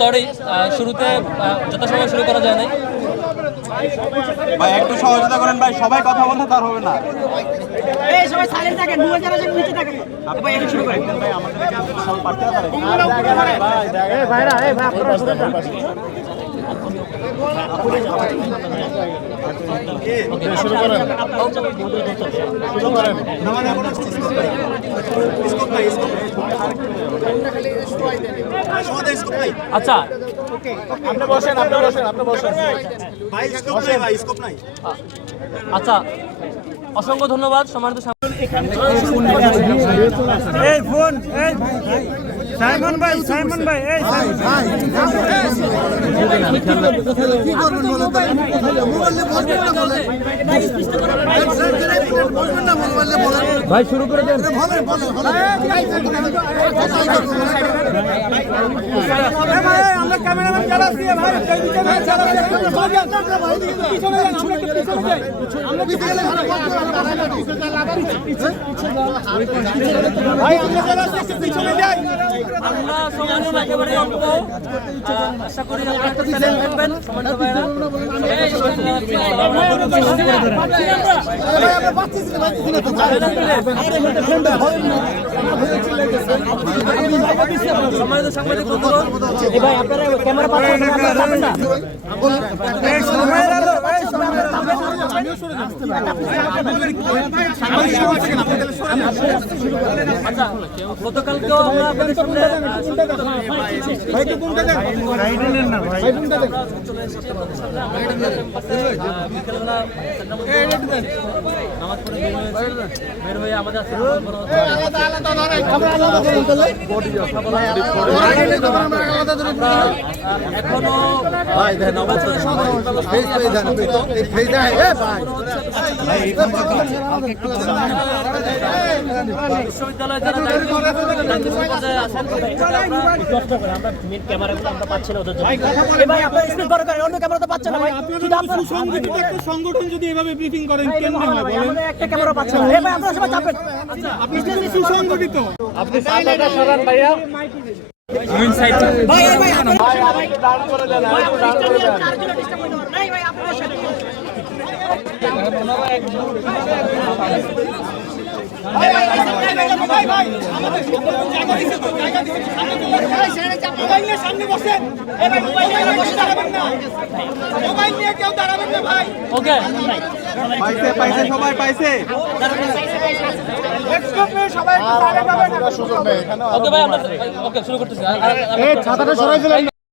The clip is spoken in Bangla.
সরি, শুরুতে যথাসময় শুরু করা যায় নাই। ভাই একটু সহযোগিতা করেন ভাই, সবাই কথা বলতে তার হবে না। এই সবাই সাইলেন্ট থাকেন, যারা নিচে থাকেন। ভাই একটু শুরু করেন। ভাই আমাদের কাছে সব পারতে পারে। এই ভাইরা, এই ভাই আপনারা শুরু করেন। শুরু করেন। আচ্ছা, আপনি বসেন। আচ্ছা, অসংখ্য ধন্যবাদ সম্মানিত এই ফোন, এই সাইমন ভাই, এই কি করবেন বলেন তো? মোবাইলে বসবেন না বলেন। বসবেন না মোবাইলে বলেন। ভাই শুরু করে দেন। বলেন। আমরা ক্যামেরাম্যান চালাচ্ছি ভাই, এই দিকে ভাই চালাচ্ছি, একটু সরে যান পিছনে যান, আমরা একটু পিছনে যাই, আমরা পিছনে যাই ভাই, আমরা চালাচ্ছি, একটু পিছনে যাই। আমরা সম্মানিত একেবারে অল্প, আশা করি আপনারা একটু সাথে থাকবেন সম্মানিত ভাইরা। সম্মানিত সাংবাদিক বন্ধুগণ, ভাই আপনারা ক্যামেরা পাঠান না। আচ্ছা, গতকালকেও আমরা আপনাদের সামনে নামাজ পড়ে বের হয়ে আমাদের এখনো বিশ্ববিদ্যালয়ে যারা সংগঠন যদি এভাবে ব্রিফিং করেন কেমন হয় বলেন? একটা ক্যামেরা পাচ্ছেন না। ভাই আপনারা সবাই চাপেন। আপনি সুসংগঠিত, আপনি সাদাটা সরান ভাইয়া। ভাই ডান করে দেন, ডান করে দেন। নাই ভাই আপনারা সাথে সামনে বসেন। মোবাইল নিয়ে কেউ দাঁড়াবেন না ভাই। ওকে, পাইছে সবাই পাইছে। সুযোগ নেই এখানে। ওকে ভাই, আমরা ওকে শুরু করতেছি। ছাতাটা সরাই দিলেন।